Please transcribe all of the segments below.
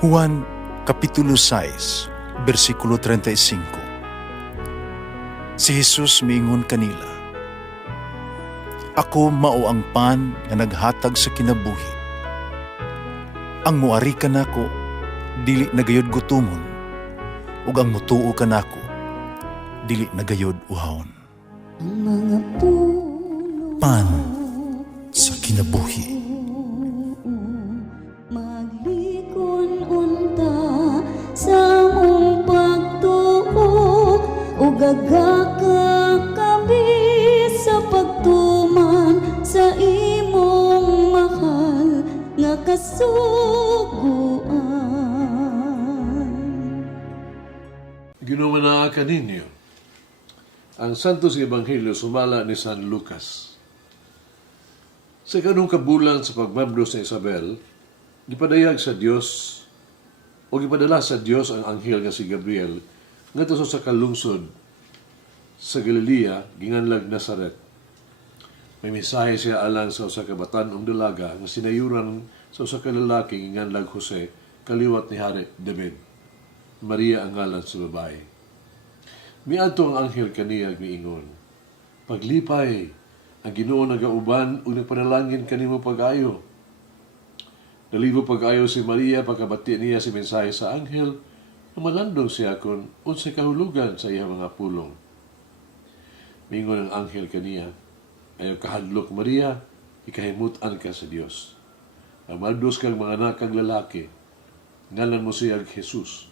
Juan Kapitulo 6, versikulo 35. Si Jesus miingon kanila, "Ako mao ang pan nga naghatag sa kinabuhi. Ang muari kanako dili nagayod gutomon, ug ang mutuo kanako dili nagayod uhawon." Ang mga puno Pan sa kinabuhi. maglikon unta sa mong pagtuo ug gagaka kami sa pagtuman sa imong mahal nga kasuguan. Ginawa na kaninyo ang Santos Ebanghelyo sumala ni San Lucas. Sa kanong kabulan sa pagmabdos ni Isabel, gipadayag sa Dios o gipadala sa Dios ang anghel nga si Gabriel ngadto sa kalungsod sa Galilea ginganlag Nazaret. May mensahe siya alang sa usa ka batan-ong dalaga nga sinayuran sa usa ka lalaki ginganlag Jose kaliwat ni Hari David. Maria ang ngalan sa babae. Miadto ang anghel kaniya miingon, "Paglipay, ang Ginoo nagauban ug nagpanalangin kanimo pag-ayo." Nalibo pag-ayo si Maria pagkabati niya si mensahe sa anghel na malandong siya kung unsay kahulugan sa iyang mga pulong. Miingon ang anghel kaniya, "Ayaw kahadlok Maria, ikahimutan ka sa Dios. Ang maldos kang mga anak kang lalaki, ngalan mo siya Jesus.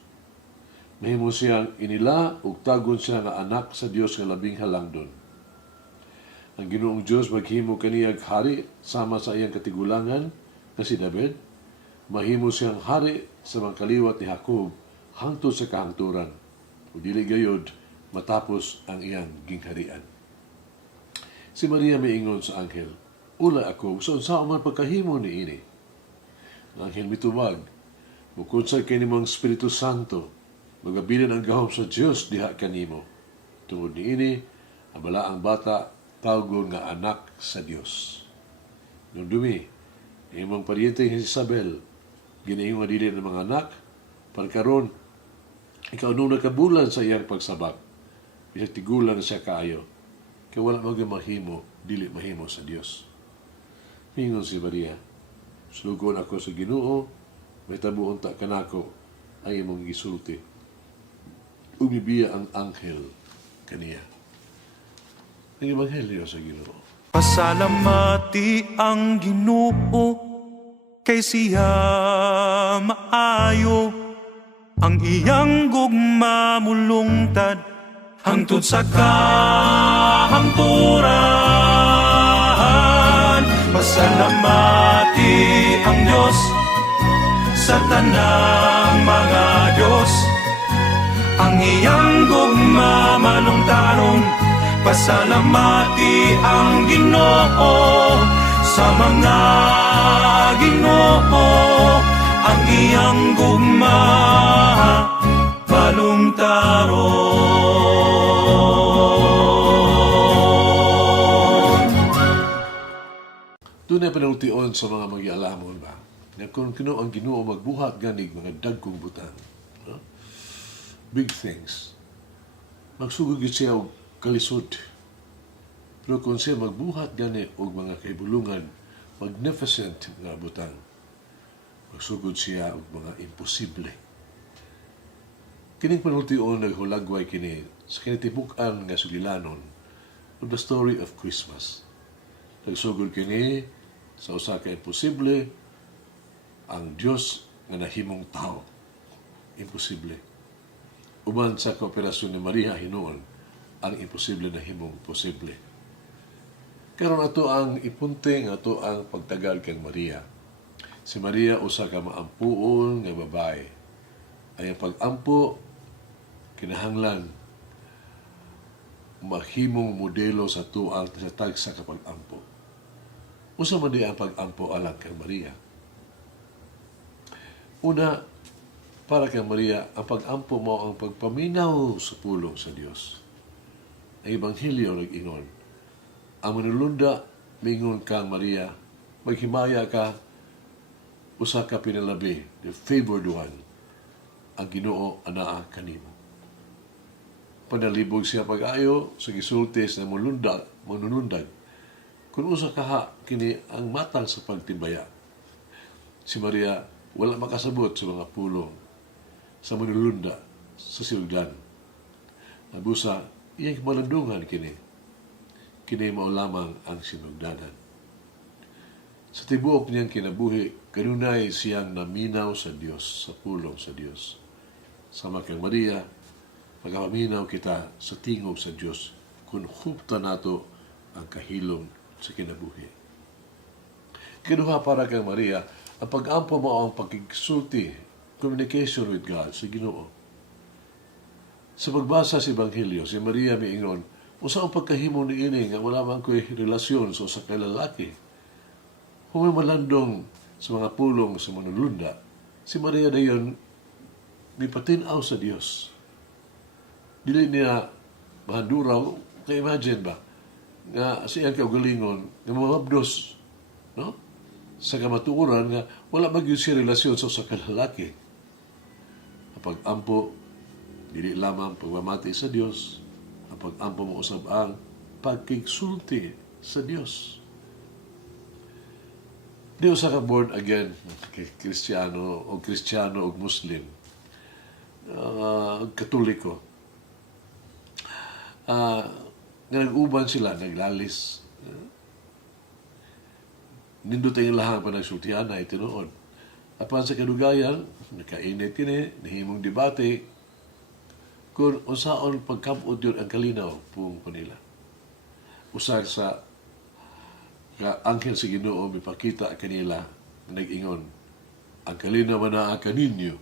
Mahimo siyang inila ug tagon siya nga anak sa Dios nga labing halangdon. Ang Ginoong Dios maghimo kaniyag hari sama sa iyang katigulangan nga si David. Mahimo siyang hari sa mga kaliwat ni Jacob hangtod sa kahangturan. Ug dili gayod matapos ang iyang gingharian." Si Maria miingon sa anghel, "Ula ako, sa unsa man pagkahimo ni ini?" Ang anghel mitubag, "Bukod sa kanimong Espiritu Santo, magabilin ang gahom sa Dios diha kanimo. Tungod ni ini, ang balaang bata tawgon nga anak sa Dios. Nung dumi, imong pariente nga si Isabel, ginaingon nga dili ng mga anak, pagkaron, ikaw nung nakabulan sa iyang pagsabak, bisag tigulan na siya kaayo, kaya wala mahimo, dili mahimo sa Dios." Mingon si Maria, "Sugon ako sa Ginoo, may tabuon ta kanako ay imong gisulti." Umibiya ang anghel kaniya. Ang Ebanghelyo sa Ginoo. Pasalamati ang Ginoo kay siya maayo, ang iyang gugma mulungtad hangtod sa kahangturan. Pasalamati ang Dios sa tanang mga Dios, ang iyang gugma malungtaron. Pasalamati ang Ginoo sa mga Ginoo, ang iyang gugma malungtaron. Doon ay panultion sa mga mag-ialamon ba? Na kung kino ang Ginoo magbuhat ganig mga dagkong butang. No? Big things. Magsugod siya og kalisod. Pero kung siya magbuhat gani og mga kaibulungan, magnificent nga butang, magsugod siya og mga imposible. Kining panultion naghulagway kini sa kinitibukan nga sugilanon of the story of Christmas. Nagsugod kini sa usa ka imposible, ang Dios nga nahimong tao. Imposible. Uban sa kooperasyon ni Maria hinuon, ang imposible na himong posible. Karon ato ang ipunting, ato ang pagtagal kang Maria. Si Maria usa ka maampuon nga babae. Ay ang pag-ampo kinahanglan mahimong modelo sa tuang sa tagsa ka pag-ampo. Usa man di ang pag-ampo alang kang Maria. Una, para kay Maria, ang pag-ampo mo ang pagpaminaw sa pulong sa Dios. Ang Ebanghelyo nag-ingon, ang manulunda, mingon kang Maria, maghimaya ka usa ka pinalabi, the favored one, ang Ginoo anaa kanimo. Panalibog siya pag-ayo sa gisultis na manunundag. Kung usa kaha kini ang matang sa pagtibaya. Si Maria wala makasabot sa mga pulong sa manulunda sa silugdan. Nabusa, iyang malandungan kini. Kini mao lamang ang sinugdanan. Sa tibuok niyang kinabuhi, kanunay siyang naminaw sa Dios, sa pulong sa Dios. Sama kang Maria, pagaminaw kita sa tingog sa Dios kung hupta nato ang kahilom sa kinabuhi. Kinuha para kang Maria, ang pag-ampo mo ang pagkiksulti, communication with God sa Ginoo. Sa pagbasa sa Ebanghelyo, si Maria miingon, usa ang pagkahimo ni ini nga wala man ko'y relasyon sa usa ka lalaki. Kung may malandong sa mga pulong sa manulunda, si Maria dayon nipatinaw sa Dios. Dili niya mahaduraw, kaya imagine ba, nga siyang kaugalingon, nga mamabdos, no? Sa kamatuoran nga wala magyud siya relasyon sa usa ka lalaki. Ang pag-ampo, dili lamang pagmamati sa Dios, ang pag-ampo mo usab ang pagkigsulti sa Dios. Di usa ka born again Kristiyano o Muslim, Katoliko. Nga nag-uban sila, naglalis. Nindot ang lahang pa nagsultihan na itinuod. Apan sa kadugayan, nakainit kini, nahimong debate, kung usaon pagkabot yun ang kalinaw pong kanila. Usa sa anghel sa Ginoo mipakita kanila nag-ingon, ang kalinaw na kaninyo.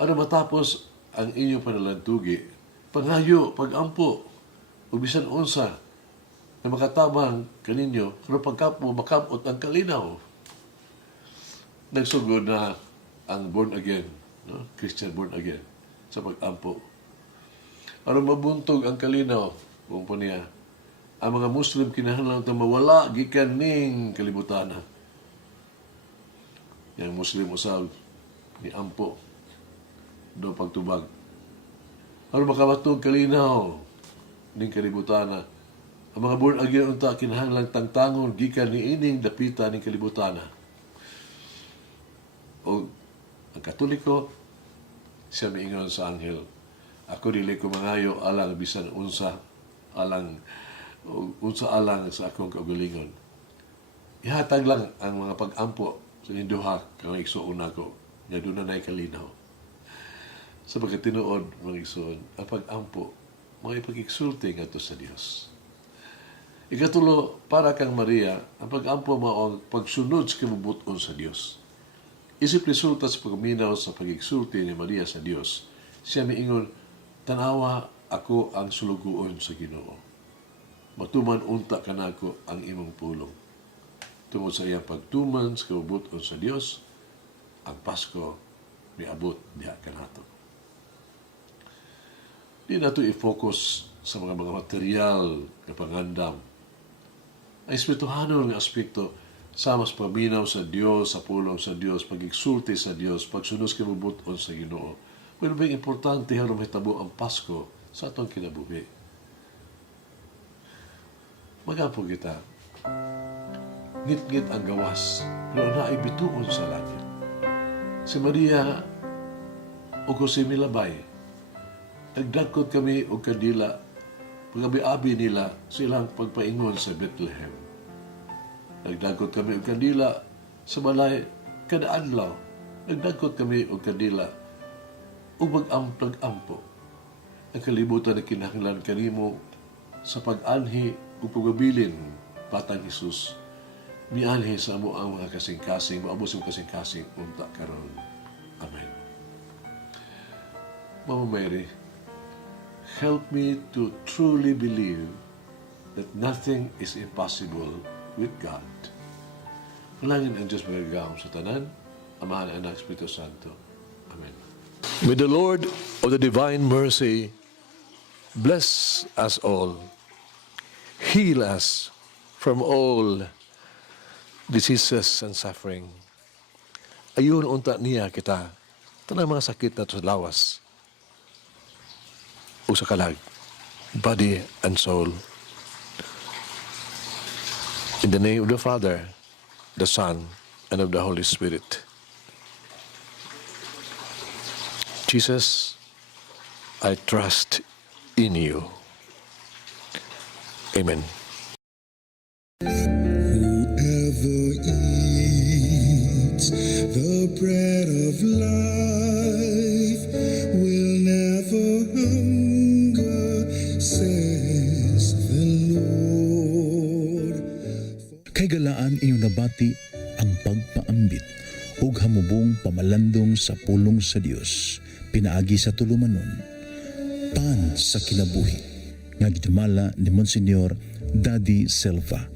Ano matapos ang inyong panalantugi, pangayo, pag-ampo, o bisan unsa na makatabang kaninyo, pero makapot ang kalinaw. Nagsugod na ang born again, no? Christian born again, sa pag-ampo. Ano mabuntog ang kalinaw, kung po niya, ang mga Muslim kinahanglan na mawala gikan ning kalibutan. Yang Muslim usab ni ampo do pagtubag. Ano makabatog kalinaw ning kalibutan. Ang mga born again unta kinahanglan tangtangon gikan ni ining dapita ning kalibutan. O ang Katoliko, siya miingon sa anghel, ako dili ko mangayo alang bisan unsa alang sa akong kaugalingon. Ihatag lang ang mga pag-ampo sa induha kang igsuon ako nga doon na kalinaw. Sa pagkatinuod, mga igsuon, ang pag-ampo, mga ipag-igsulti nga to sa Dios. Ikatulo, para kang Maria, ang pag-ampo mao ang pagsunod sa kibubuton sa Dios. Isip resulta sa pagminaw sa pag-igsulti ni Maria sa Dios, siya miingon, tanawa ako ang suluguon sa Ginoo. Matuman unta kanako ang imong pulong. Tungod sa iyang pagtuman sa kabubuton sa Dios, ang Pasko miabot diha kanato. Di nato i-focus sa mga material na pangandam. Ang espirituhanon nga aspekto sama sa paminaw sa Dios, sa pulong sa Dios, pag-igsulti sa Dios, pagsunod sa kabubuton sa Ginoo. Pero ba importante haron mahitabo ang Pasko sa atong kinabuhi. Magapo kita, ngit-ngit ang gawas, pero naay bituon sa langit. Si Maria o si Milabay, nagdagkot kami o kandila, pagabi-abi nila silang pagpaingon sa Bethlehem. Nagdagkot kami o kandila sa balay kada adlaw. Nagdagkot kami o kandila o mag-ampo. Ang kalibutan na kinahanglan kanimo sa pag-anhi o pagabilin batang Jesus, mianhi sa amo ang mga kasing-kasing, maabos ang kasing-kasing unta karon. Amen. Mama Mary, help me to truly believe that nothing is impossible with God. Malangin ang Diyos magagawang sa tanan, Amahan, Anak, Espiritu Santo. Amen. May the Lord of the divine mercy bless us all, heal us from all diseases and suffering. Ayun unta niya kita, tanang mga sakit na to sa lawas. O sa kalag, body and soul. In the name of the Father, the Son, and of the Holy Spirit. Jesus, I trust in you. Amen. Whoever eats the bread of life will never hunger, says the Lord. Kay galaan inyong nabati ang pagpaambit ug hamubong pamalandong sa pulong sa Dios pinaagi sa tulumanon pan sa kinabuhi nga gidumala ni Monsignor Daddy Silva.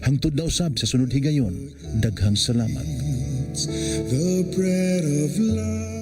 Hangtod na usab sa sunod higayon, daghang salamat. The bread of life.